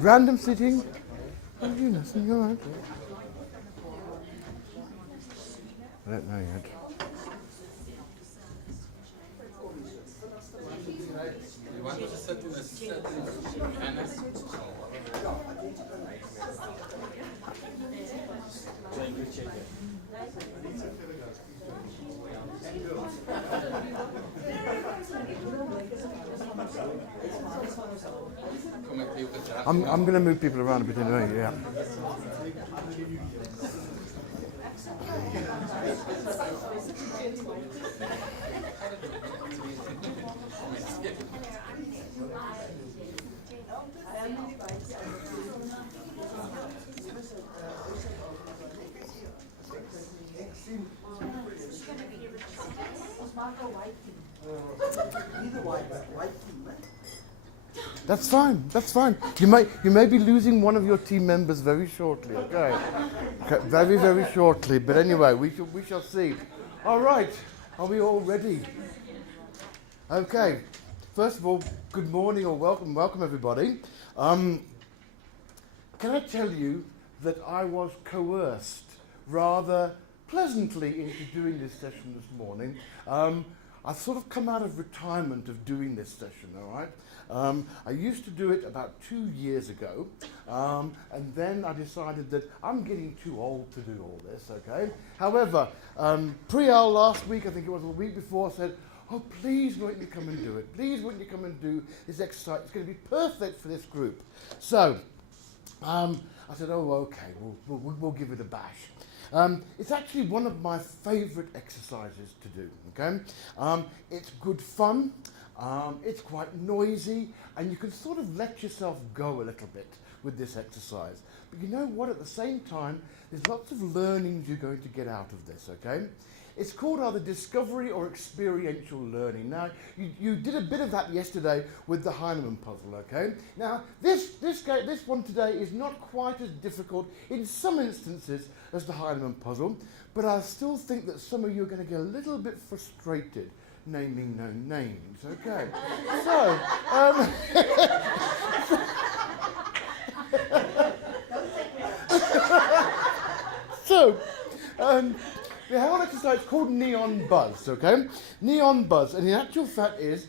Random sitting. Oh, you nothing, all right. I don't know yet. You want to sit in a set behind us? I'm going to move people around a bit anyway, yeah. That's fine, that's fine. You may be losing one of your team members very shortly, okay? Very, very shortly, but anyway, we shall see. All right, are we all ready? Okay, first of all, good morning or welcome everybody. Can I tell you that I was coerced rather pleasantly into doing this session this morning. I've sort of come out of retirement of doing this session, all right? I used to do it about 2 years ago, and then I decided that I'm getting too old to do all this, okay? However, Priyal last week, I think it was the week before, said, oh, please won't you come and do it? Please won't you come and do this exercise? It's going to be perfect for this group. So, I said, oh, okay, we'll give it a bash. It's actually one of my favourite exercises to do, okay? It's good fun, it's quite noisy, and you can sort of let yourself go a little bit with this exercise. But you know what, at the same time, there's lots of learnings you're going to get out of this, okay? It's called either discovery or experiential learning. Now, you did a bit of that yesterday with the Heinemann puzzle, okay? Now, this one today is not quite as difficult in some instances as the Heinemann puzzle, but I still think that some of you are going to get a little bit frustrated naming no names, okay? So, the whole exercise is called Neon Buzz, okay? Neon Buzz, and the actual fact is,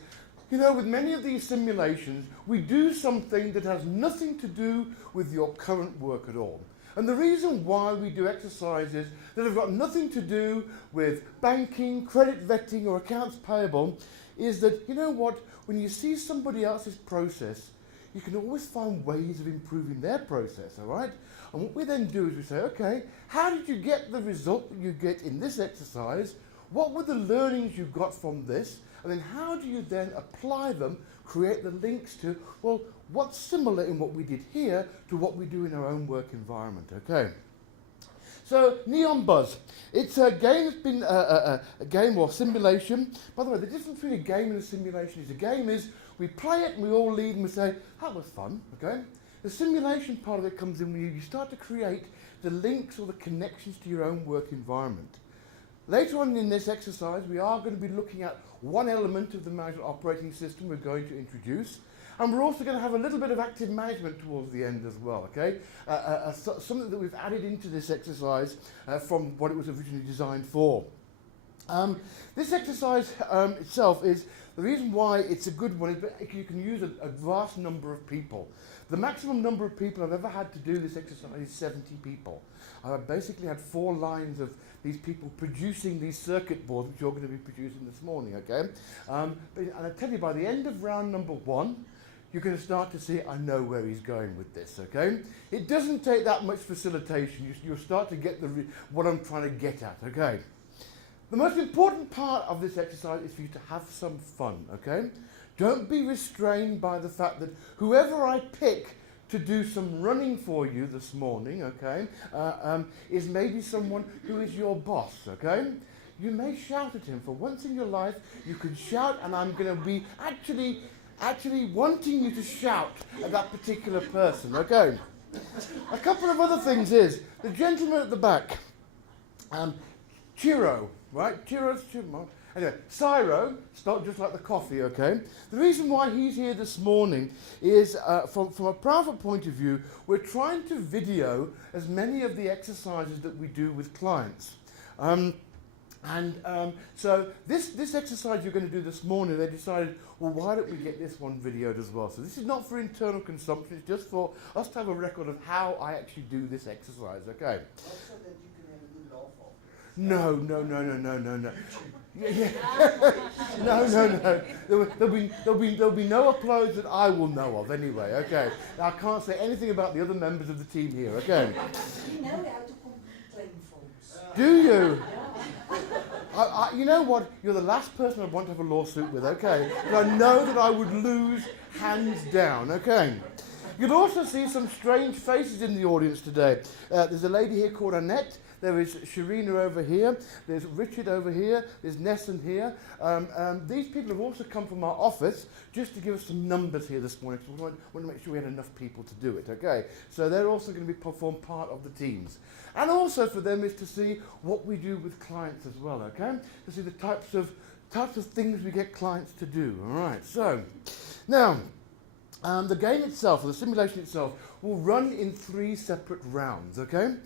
you know, with many of these simulations, we do something that has nothing to do with your current work at all. And the reason why we do exercises that have got nothing to do with banking, credit vetting, or accounts payable is that, you know what, when you see somebody else's process, you can always find ways of improving their process, all right? And what we then do is we say, okay, how did you get the result that you get in this exercise? What were the learnings you got from this? And then how do you then apply them, create the links to, well, what's similar in what we did here to what we do in our own work environment, okay? So, Neon Buzz. It's a game that's been a game or simulation. By the way, the difference between a game and a simulation is a game is we play it and we all leave and we say, that was fun, okay? The simulation part of it comes in when you start to create the links or the connections to your own work environment. Later on in this exercise, we are going to be looking at one element of the management operating system we're going to introduce. And we're also going to have a little bit of active management towards the end as well, okay? Something that we've added into this exercise from what it was originally designed for. This exercise itself is, the reason why it's a good one is that you can use a vast number of people. The maximum number of people I've ever had to do this exercise is 70 people. I basically had 4 lines of these people producing these circuit boards, which you're going to be producing this morning, okay? And I tell you, by the end of round number 1, you're going to start to see, I know where he's going with this, okay? It doesn't take that much facilitation. You'll start to get what I'm trying to get at, okay? The most important part of this exercise is for you to have some fun, okay? Don't be restrained by the fact that whoever I pick to do some running for you this morning, okay, is maybe someone who is your boss, okay? You may shout at him. For once in your life, you can shout, and I'm going to be actually actually wanting you to shout at that particular person. Okay. A couple of other things is the gentleman at the back, Chiro, right? Chiro's Chiro. Anyway, Cyro, spelled just like the coffee, okay? The reason why he's here this morning is, from a private point of view, we're trying to video as many of the exercises that we do with clients. So this exercise you're going to do this morning, they decided, well, why don't we get this one videoed as well? So this is not for internal consumption, it's just for us to have a record of how I actually do this exercise, okay? Also that you can have a good laugh off. No. Yeah. No. There'll be no applause that I will know of anyway, okay? I can't say anything about the other members of the team here, okay? You know how to complete claim forms. Do you? You know what? You're the last person I'd want to have a lawsuit with, okay? But I know that I would lose hands down, okay? You'll also see some strange faces in the audience today. There's a lady here called Annette. There is Sharina over here. There's Richard over here. There's Nesson here. These people have also come from our office just to give us some numbers here this morning. So we want to make sure we had enough people to do it, okay? So they're also going to perform part of the teams. And also for them is to see what we do with clients as well, okay? To see the types of things we get clients to do, all right? So, now, the game itself, or the simulation itself, will run in 3 separate rounds, okay?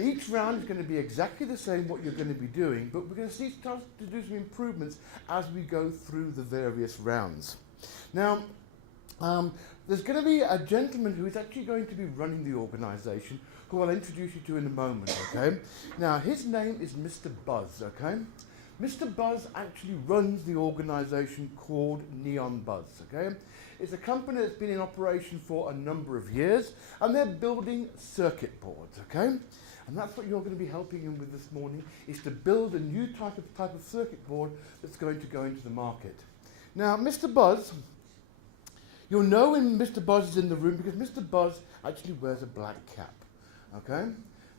Each round is going to be exactly the same what you're going to be doing, but we're going to start to do some improvements as we go through the various rounds. Now, there's going to be a gentleman who is actually going to be running the organisation, who I'll introduce you to in a moment, okay? Now, his name is Mr. Buzz, okay? Mr. Buzz actually runs the organisation called Neon Buzz, okay? It's a company that's been in operation for a number of years, and they're building circuit boards, okay? And that's what you're going to be helping him with this morning, is to build a new type of circuit board that's going to go into the market. Now, Mr. Buzz, you'll know when Mr. Buzz is in the room because Mr. Buzz actually wears a black cap, okay?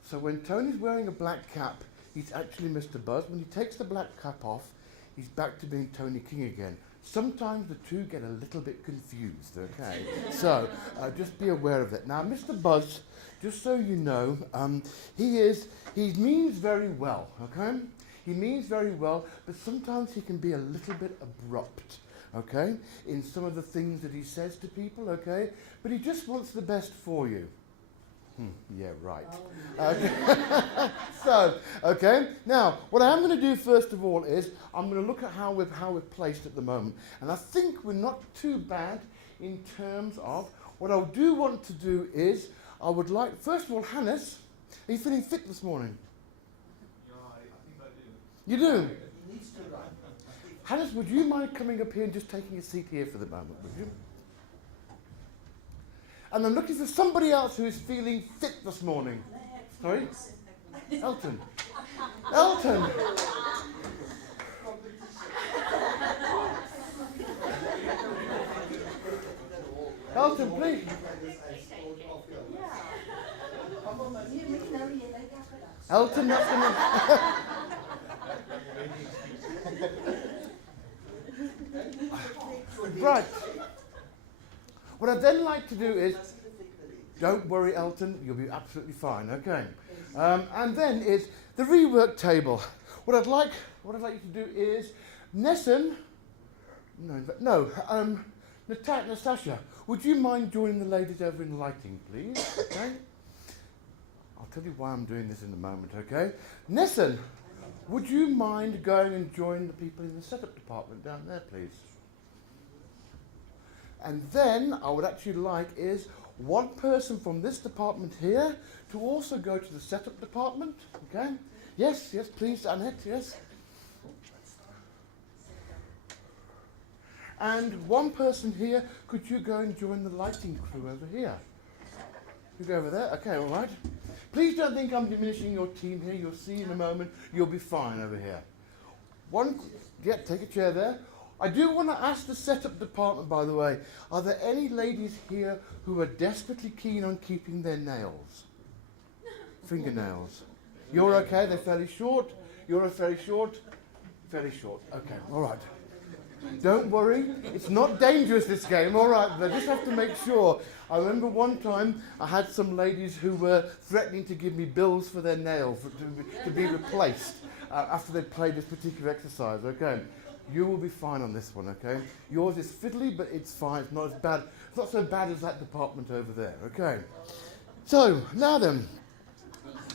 So when Tony's wearing a black cap, he's actually Mr. Buzz. When he takes the black cap off, he's back to being Tony King again. Sometimes the two get a little bit confused, okay? So just be aware of that. Now, Mr. Buzz, just so you know, he means very well, okay? He means very well, but sometimes he can be a little bit abrupt, okay? In some of the things that he says to people, okay? But he just wants the best for you. Yeah, right. So, okay. Now, what I am going to do first of all is I'm going to look at how we're placed at the moment, and I think we're not too bad in terms of what I do want to do is I would like first of all, Hannes, are you feeling fit this morning? Yeah, I think I do. You do. He needs to run. Hannes, would you mind coming up here and just taking a seat here for the moment, would you? And I'm looking for somebody else who is feeling fit this morning. Sorry? Elton. Elton! Elton, please. Elton, that's going to... Right. What I'd then like to do is, don't worry, Elton, you'll be absolutely fine, okay? And then is the rework table. What I'd like you to do is, Nesson, Natasha, would you mind joining the ladies over in lighting, please? Okay? I'll tell you why I'm doing this in a moment, okay? Nesson, would you mind going and joining the people in the setup department down there, please? And then I would actually like is one person from this department here to also go to the setup department, okay? Yes, please, Annette, yes. And one person here, could you go and join the lighting crew over here? You go over there, okay, all right. Please don't think I'm diminishing your team here. You'll see in a moment, you'll be fine over here. Take a chair there. I do want to ask the setup department, by the way, are there any ladies here who are desperately keen on keeping their nails? Fingernails. You're okay, they're fairly short. You're fairly short. Fairly short, okay, all right. Don't worry, it's not dangerous, this game, all right, but I just have to make sure. I remember one time I had some ladies who were threatening to give me bills for their nails to be replaced after they'd played this particular exercise, okay? You will be fine on this one, okay? Yours is fiddly, but it's fine, it's not as bad. It's not so bad as that department over there, okay? So, now then,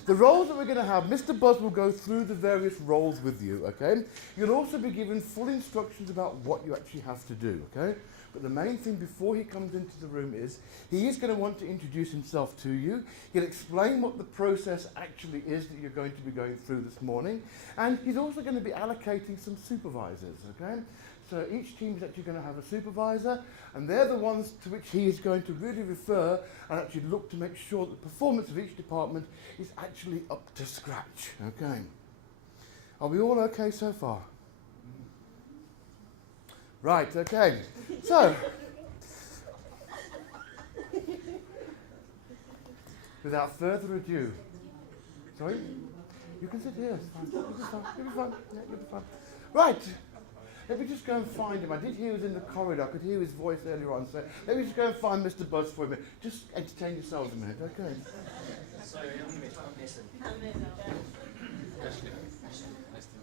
the roles that we're going to have, Mr. Buzz will go through the various roles with you, okay? You'll also be given full instructions about what you actually have to do, okay? But the main thing before he comes into the room is he is going to want to introduce himself to you. He'll explain what the process actually is that you're going to be going through this morning. And he's also going to be allocating some supervisors, okay? So each team is actually going to have a supervisor, and they're the ones to which he is going to really refer and actually look to make sure that the performance of each department is actually up to scratch, okay? Are we all okay so far? Right, okay. So, without further ado, sorry? You can sit here, it's fine. You'll be fine, you'll be fine. Yeah, you'll be fine. Right. Let me just go and find him. I did hear he was in the corridor. I could hear his voice earlier on. So let me just go and find Mr. Buzz for a minute. Just entertain yourselves a minute, okay? Sorry, I'm Mason. Nice to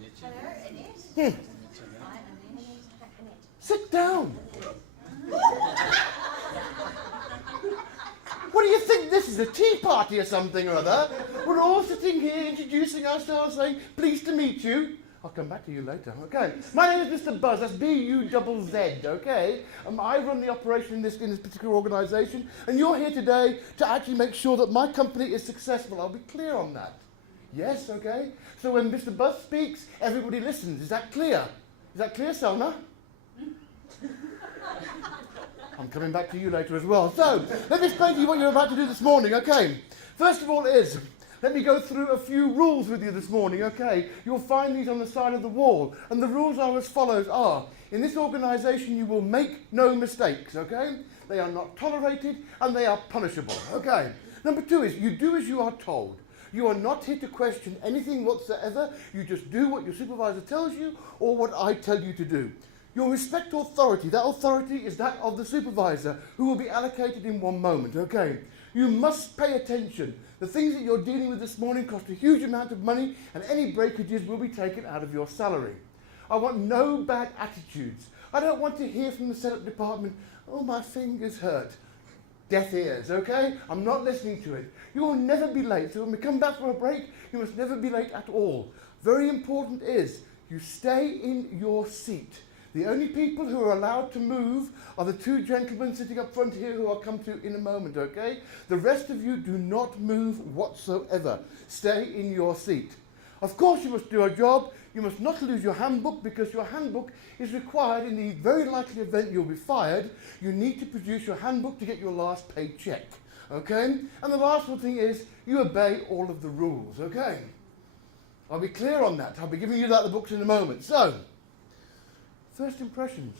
meet you. Hello, Annette. Hmm. Nice to meet you. Hi, Annette. Sit down. What do you think? This is a tea party or something or other? We're all sitting here introducing ourselves, saying, pleased to meet you. I'll come back to you later, okay? My name is Mr. Buzz, that's B-U-Z-Z, okay? I run the operation in this particular organisation, and you're here today to actually make sure that my company is successful. I'll be clear on that. Yes, okay? So when Mr. Buzz speaks, everybody listens. Is that clear? Is that clear, Selma? I'm coming back to you later as well. So, let me explain to you what you're about to do this morning, okay? First of all let me go through a few rules with you this morning, okay? You'll find these on the side of the wall. And the rules are as follows in this organisation you will make no mistakes, okay? They are not tolerated and they are punishable, okay? Number 2 is you do as you are told. You are not here to question anything whatsoever. You just do what your supervisor tells you or what I tell you to do. You'll respect authority. That authority is that of the supervisor who will be allocated in one moment, okay? You must pay attention. The things that you're dealing with this morning cost a huge amount of money and any breakages will be taken out of your salary. I want no bad attitudes. I don't want to hear from the setup department, oh, my fingers hurt. Deaf ears, okay? I'm not listening to it. You will never be late. So when we come back from a break, you must never be late at all. Very important is you stay in your seat. The only people who are allowed to move are the 2 gentlemen sitting up front here who I'll come to in a moment, okay? The rest of you do not move whatsoever. Stay in your seat. Of course you must do a job. You must not lose your handbook because your handbook is required in the very likely event you'll be fired. You need to produce your handbook to get your last paid check, okay? And the last one thing is you obey all of the rules, okay? I'll be clear on that. I'll be giving you the books in a moment. So, first impressions.